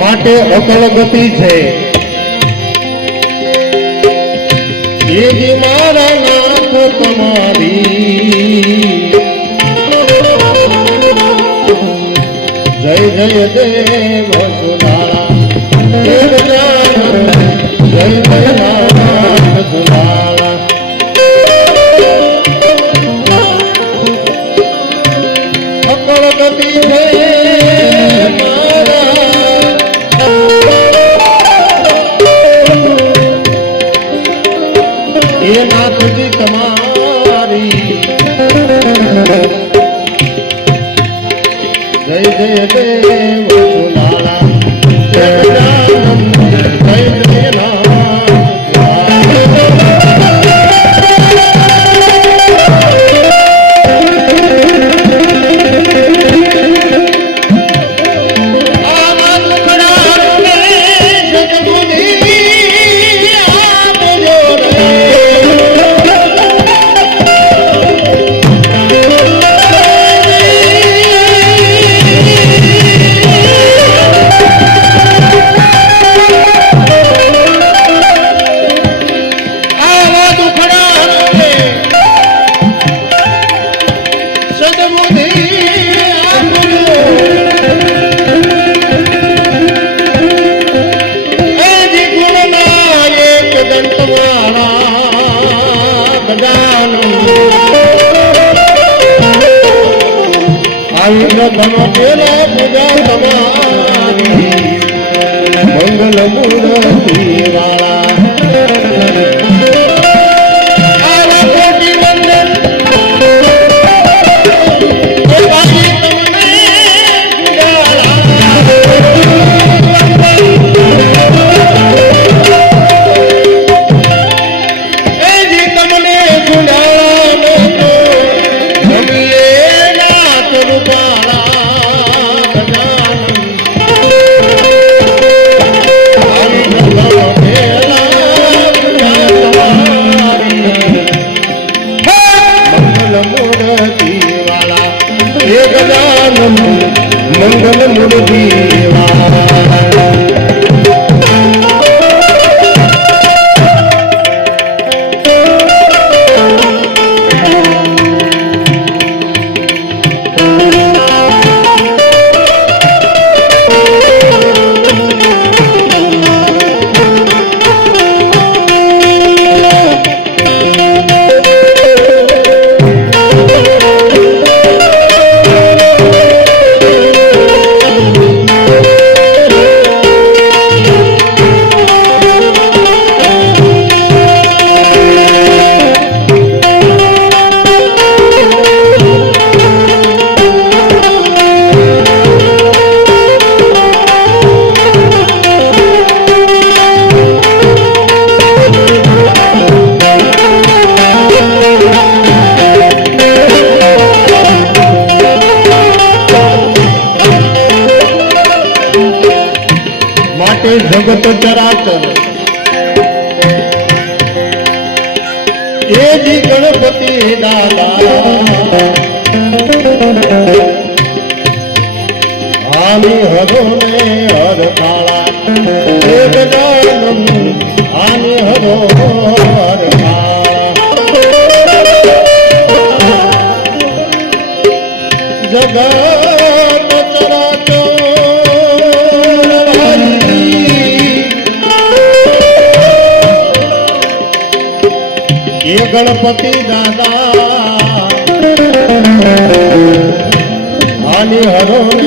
માટે અકલ ગતિ છે એ મારા નાથ તમારી જય જય દેવ સુનાળા દેવ જય જય નાથ સુનાળા અકળ ગતિ છે એ નાથજી તમારી જય જય દેવ સુનાળા જય જય ધનો પેલા પૂજા તમારી મંગલ મૂર્તિ વાળા આવા કોટી વંદન એ બાજી તમને એ જી તમને સુડાળા નો તો જમીએ નાથ રૂપાળા મંગલ મૂર્તિ જગત ચરાચર એ જી ગણપતિ દાદા આની હરો ને હર કાળા એ ગજાનન આની હરો હર કાળા જગત ચરાચર એ ગણપતિ દાદા આની હરો